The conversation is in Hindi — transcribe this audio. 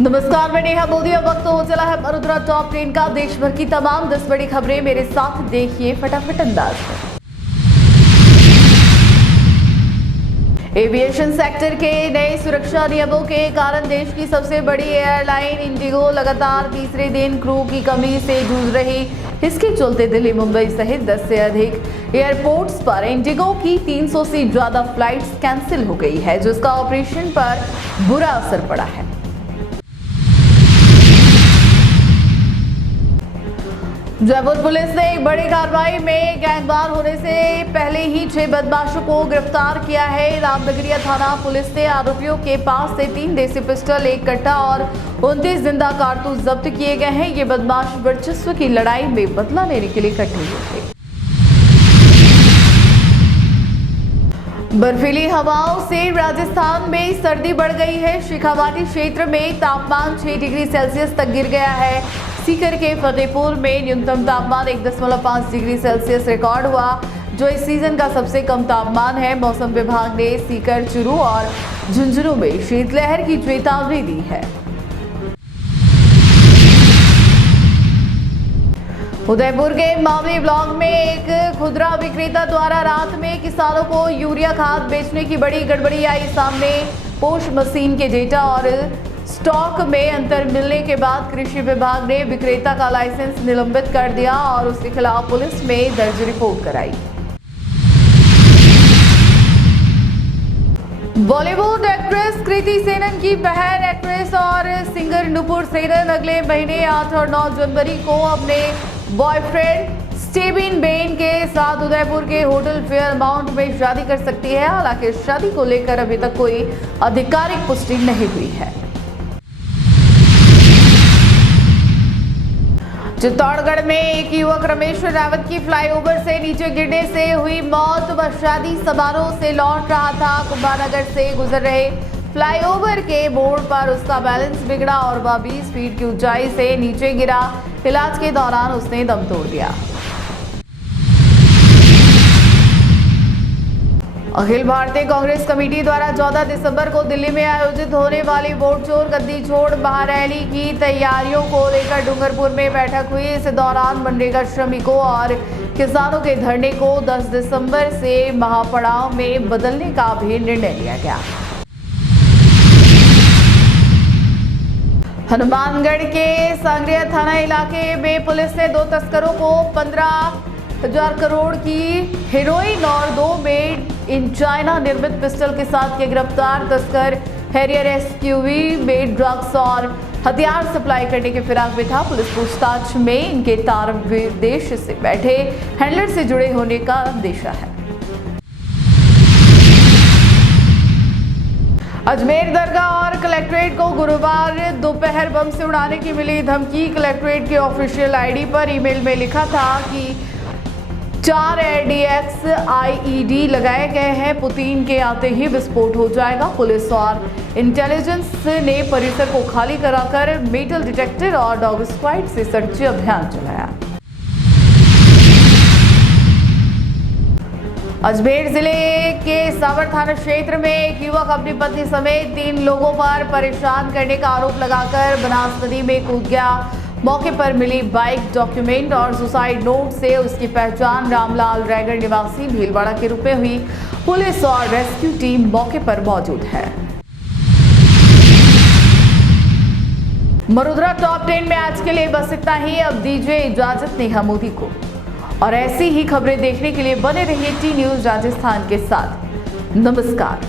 नमस्कार, मैं नेहा मोदी। अब वक्त हो चला है वडोदरा टॉप 10 का। देश भर की तमाम 10 बड़ी खबरें मेरे साथ देखिए फटाफट अंदाज में। एविएशन सेक्टर के नए सुरक्षा नियमों के कारण देश की सबसे बड़ी एयरलाइन इंडिगो लगातार तीसरे दिन क्रू की कमी से जूझ रही। इसके चलते दिल्ली, मुंबई सहित 10 से अधिक एयरपोर्ट्स पर इंडिगो की 300 से ज्यादा फ्लाइट्स कैंसिल हो गई है, जिसका ऑपरेशन पर बुरा असर पड़ा है। जयपुर पुलिस ने एक बड़ी कार्रवाई में गैंगवार होने से पहले ही 6 बदमाशों को गिरफ्तार किया है। रामनगरिया थाना पुलिस ने आरोपियों के पास से 3 देसी पिस्टल, 1 कट्टा और 29 जिंदा कारतूस जब्त किए गए हैं। ये बदमाश वर्चस्व की लड़ाई में बदला लेने के लिए इकट्ठे हुए थे। बर्फीली हवाओं से राजस्थान में सर्दी बढ़ गई है। शेखावाटी क्षेत्र में तापमान 6 डिग्री सेल्सियस तक गिर गया है। सीकर के फतेहपुर में न्यूनतम तापमान 1.5 डिग्री सेल्सियस रिकॉर्ड हुआ, जो इस सीजन का सबसे कम तापमान है। मौसम विभाग ने सीकर, चूरू और झुंझुनू में शीतलहर की चेतावनी दी है। उदयपुर के मावली ब्लॉक में एक खुदरा विक्रेता द्वारा रात में किसानों को यूरिया खाद बेचने की बड़ी गड़बड़ी आई सामने। पोष मशीन के डेटा और स्टॉक में अंतर मिलने के बाद कृषि विभाग ने विक्रेता का लाइसेंस निलंबित कर दिया और उसके खिलाफ पुलिस में दर्ज रिपोर्ट कराई। बॉलीवुड एक्ट्रेस कृति सेनन की बहन एक्ट्रेस और सिंगर नुपुर सेनन अगले महीने 8 और 9 जनवरी को अपने बॉयफ्रेंड स्टीवन बेन के साथ उदयपुर के होटल फेयरमाउंट में शादी कर सकती है। हालांकि शादी को लेकर अभी तक कोई आधिकारिक पुष्टि नहीं हुई है। चित्तौड़गढ़ में एक युवक रमेश रावत की फ्लाईओवर से नीचे गिरने से हुई मौत। वह शादी समारोह से लौट रहा था। कुंभानगर से गुजर रहे फ्लाईओवर के मोड़ पर उसका बैलेंस बिगड़ा और वह 20 फीट की ऊंचाई से नीचे गिरा। इलाज के दौरान उसने दम तोड़ दिया। अखिल भारतीय कांग्रेस कमेटी द्वारा 14 दिसंबर को दिल्ली में आयोजित होने वाली वोट चोर गद्दी छोड़ महारैली की तैयारियों को लेकर डूंगरपुर में बैठक हुई। इस दौरान मनरेगा श्रमिकों और किसानों के धरने को 10 दिसंबर से महापड़ाव में बदलने का भी निर्णय लिया गया। हनुमानगढ़ के सांगरिया थाना इलाके में पुलिस ने 2 तस्करों को 15,000 करोड़ की हेरोइन और 2 मेड इन चाइना निर्मित पिस्टल के साथ किए गिरफ्तार। तस्कर हैरियर एसयूवी में ड्रग्स और हथियार सप्लाई करने के फिराक में था। पुलिस पूछताछ में इनके तार विदेश से बैठे हैंडलर से जुड़े होने का अंदेशा है। अजमेर दरगाह और कलेक्ट्रेट को गुरुवार दोपहर बम से उड़ाने की मिली धमकी। कलेक्ट्रेट के ऑफिशियल आईडी पर ईमेल में लिखा था कि 4 ADX IED लगाए गए हैं। पुतिन के आते ही विस्फोट हो जाएगा। पुलिस और इंटेलिजेंस ने परिसर को खाली कराकर मेटल डिटेक्टर और डॉग स्क्वाड से सर्च अभियान चलाया। अजमेर जिले के सावर थाना क्षेत्र में एक युवक अपनी पत्नी समेत 3 लोगों पर परेशान करने का आरोप लगाकर बनास नदी में कूद गया। मौके पर मिली बाइक, डॉक्यूमेंट और सुसाइड नोट से उसकी पहचान रामलाल रायगढ़ निवासी भीलवाड़ा के रूप में हुई। पुलिस और रेस्क्यू टीम मौके पर मौजूद है। वडोदरा टॉप 10 में आज के लिए बस इतना ही। अब दीजिए इजाजत नेहा मोदी को, और ऐसी ही खबरें देखने के लिए बने रहिए टी न्यूज़ राजस्थान के साथ। नमस्कार।